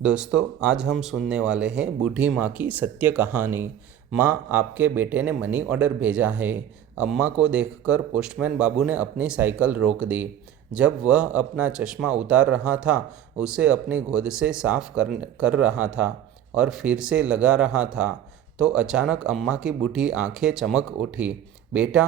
दोस्तों, आज हम सुनने वाले हैं बूढ़ी माँ की सत्य कहानी। माँ, आपके बेटे ने मनी ऑर्डर भेजा है। अम्मा को देखकर पोस्टमैन बाबू ने अपनी साइकिल रोक दी। जब वह अपना चश्मा उतार रहा था, उसे अपनी गोद से साफ कर रहा था और फिर से लगा रहा था, तो अचानक अम्मा की बूढ़ी आंखें चमक उठी। बेटा,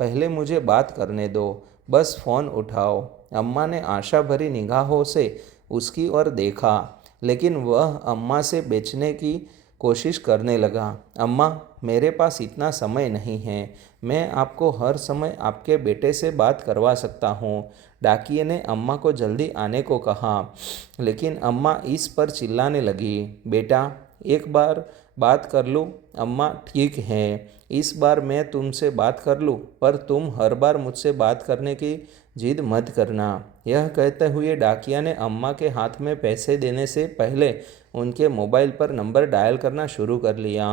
पहले मुझे बात करने दो, बस फ़ोन उठाओ। अम्मा ने आशा भरी निगाहों से उसकी ओर देखा, लेकिन वह अम्मा से बेचने की कोशिश करने लगा। अम्मा, मेरे पास इतना समय नहीं है। मैं आपको हर समय आपके बेटे से बात करवा सकता हूँ। डाकिये ने अम्मा को जल्दी आने को कहा, लेकिन अम्मा इस पर चिल्लाने लगी। बेटा, एक बार बात कर लूँ? अम्मा, ठीक है, इस बार मैं तुमसे बात कर लूँ, पर तुम हर बार मुझसे बात करने की जिद मत करना। यह कहते हुए डाकिया ने अम्मा के हाथ में पैसे देने से पहले उनके मोबाइल पर नंबर डायल करना शुरू कर लिया।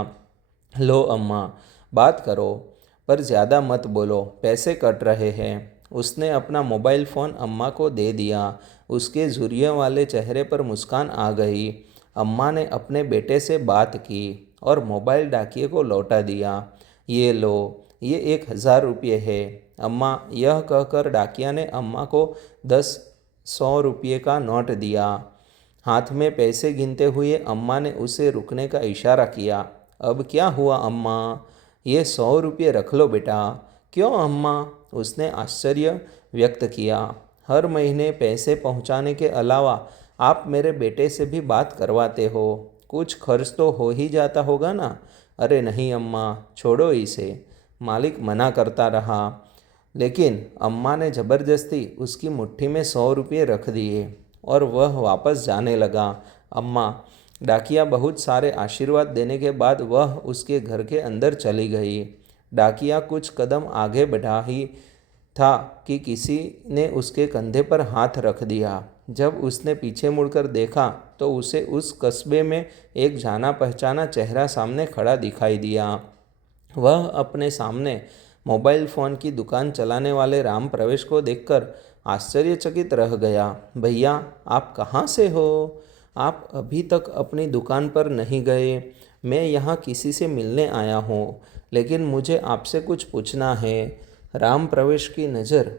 लो अम्मा, बात करो, पर ज़्यादा मत बोलो, पैसे कट रहे हैं। उसने अपना मोबाइल फ़ोन अम्मा को दे दिया। उसके झुर्रियों वाले चेहरे पर मुस्कान आ गई। अम्मा ने अपने बेटे से बात की और मोबाइल डाकिये को लौटा दिया। ये लो, ये 1,000 रुपये है। अम्मा, यह कहकर डाकिया ने अम्मा को 10 100 रुपये का नोट दिया। हाथ में पैसे गिनते हुए अम्मा ने उसे रुकने का इशारा किया। अब क्या हुआ अम्मा? ये 100 रुपये रख लो बेटा। क्यों अम्मा? उसने आश्चर्य व्यक्त किया। हर महीने पैसे पहुंचाने के अलावा आप मेरे बेटे से भी बात करवाते हो, कुछ खर्च तो हो ही जाता होगा ना? अरे नहीं अम्मा, छोड़ो इसे। मालिक मना करता रहा, लेकिन अम्मा ने ज़बरदस्ती उसकी मुट्ठी में 100 रुपये रख दिए और वह वापस जाने लगा। अम्मा, डाकिया बहुत सारे आशीर्वाद देने के बाद वह उसके घर के अंदर चली गई। डाकिया कुछ कदम आगे बढ़ा ही था कि किसी ने उसके कंधे पर हाथ रख दिया। जब उसने पीछे मुड़कर देखा तो उसे उस कस्बे में एक जाना पहचाना चेहरा सामने खड़ा दिखाई दिया। वह अपने सामने मोबाइल फ़ोन की दुकान चलाने वाले राम प्रवेश को देखकर आश्चर्यचकित रह गया। भैया, आप कहाँ से हो? आप अभी तक अपनी दुकान पर नहीं गए? मैं यहाँ किसी से मिलने आया हूँ, लेकिन मुझे आपसे कुछ पूछना है। राम प्रवेश की नज़र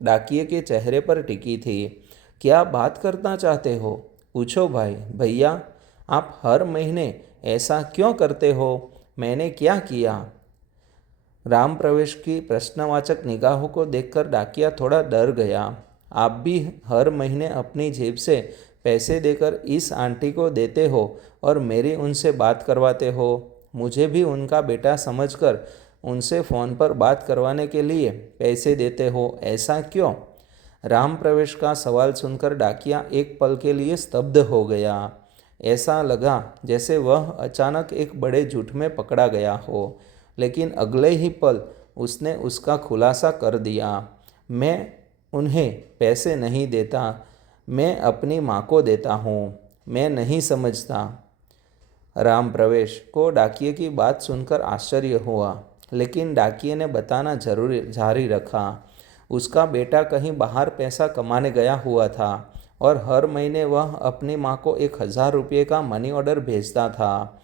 डाकिये के चेहरे पर टिकी थी। क्या बात करना चाहते हो? पूछो भाई। भैया, आप हर महीने ऐसा क्यों करते हो? मैंने क्या किया? राम प्रवेश की प्रश्नवाचक निगाहों को देखकर डाकिया थोड़ा डर गया। आप भी हर महीने अपनी जेब से पैसे देकर इस आंटी को देते हो और मेरी उनसे बात करवाते हो। मुझे भी उनका बेटा समझकर उनसे फ़ोन पर बात करवाने के लिए पैसे देते हो, ऐसा क्यों? राम प्रवेश का सवाल सुनकर डाकिया एक पल के लिए स्तब्ध हो गया। ऐसा लगा जैसे वह अचानक एक बड़े झूठ में पकड़ा गया हो, लेकिन अगले ही पल उसने उसका खुलासा कर दिया। मैं उन्हें पैसे नहीं देता, मैं अपनी माँ को देता हूँ। मैं नहीं समझता। राम प्रवेश को डाकिये की बात सुनकर आश्चर्य हुआ, लेकिन डाकिये ने बताना जरूर जारी रखा। उसका बेटा कहीं बाहर पैसा कमाने गया हुआ था और हर महीने वह अपनी माँ को 1,000 रुपये का मनी ऑर्डर भेजता था।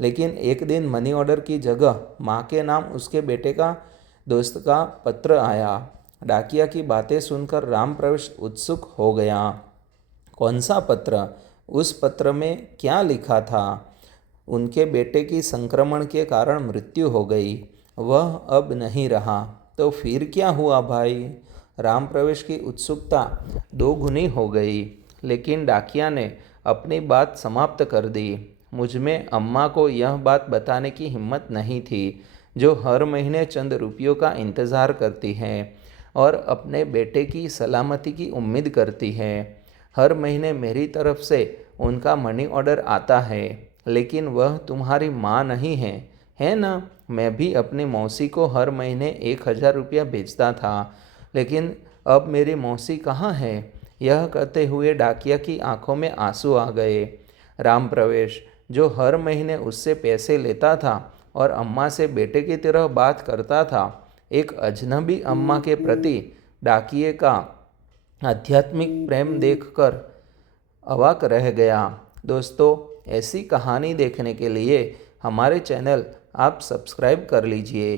लेकिन एक दिन मनी ऑर्डर की जगह माँ के नाम उसके बेटे का दोस्त का पत्र आया। डाकिया की बातें सुनकर राम प्रवेश उत्सुक हो गया। कौन सा पत्र? उस पत्र में क्या लिखा था? उनके बेटे की संक्रमण के कारण मृत्यु हो गई, वह अब नहीं रहा। तो फिर क्या हुआ भाई? राम प्रवेश की उत्सुकता दोगुनी हो गई, लेकिन डाकिया ने अपनी बात समाप्त कर दी। मुझ में अम्मा को यह बात बताने की हिम्मत नहीं थी, जो हर महीने चंद रुपयों का इंतज़ार करती है और अपने बेटे की सलामती की उम्मीद करती है। हर महीने मेरी तरफ से उनका मनी ऑर्डर आता है, लेकिन वह तुम्हारी माँ नहीं है ना? मैं भी अपनी मौसी को हर महीने 1,000 रुपया भेजता था, लेकिन अब मेरी मौसी कहाँ है? यह कहते हुए डाकिया की आंखों में आंसू आ गए। राम प्रवेश, जो हर महीने उससे पैसे लेता था और अम्मा से बेटे की तरह बात करता था, एक अजनबी अम्मा के प्रति डाकिये का आध्यात्मिक प्रेम देखकर अवाक रह गया। दोस्तों, ऐसी कहानी देखने के लिए हमारे चैनल आप सब्सक्राइब कर लीजिए।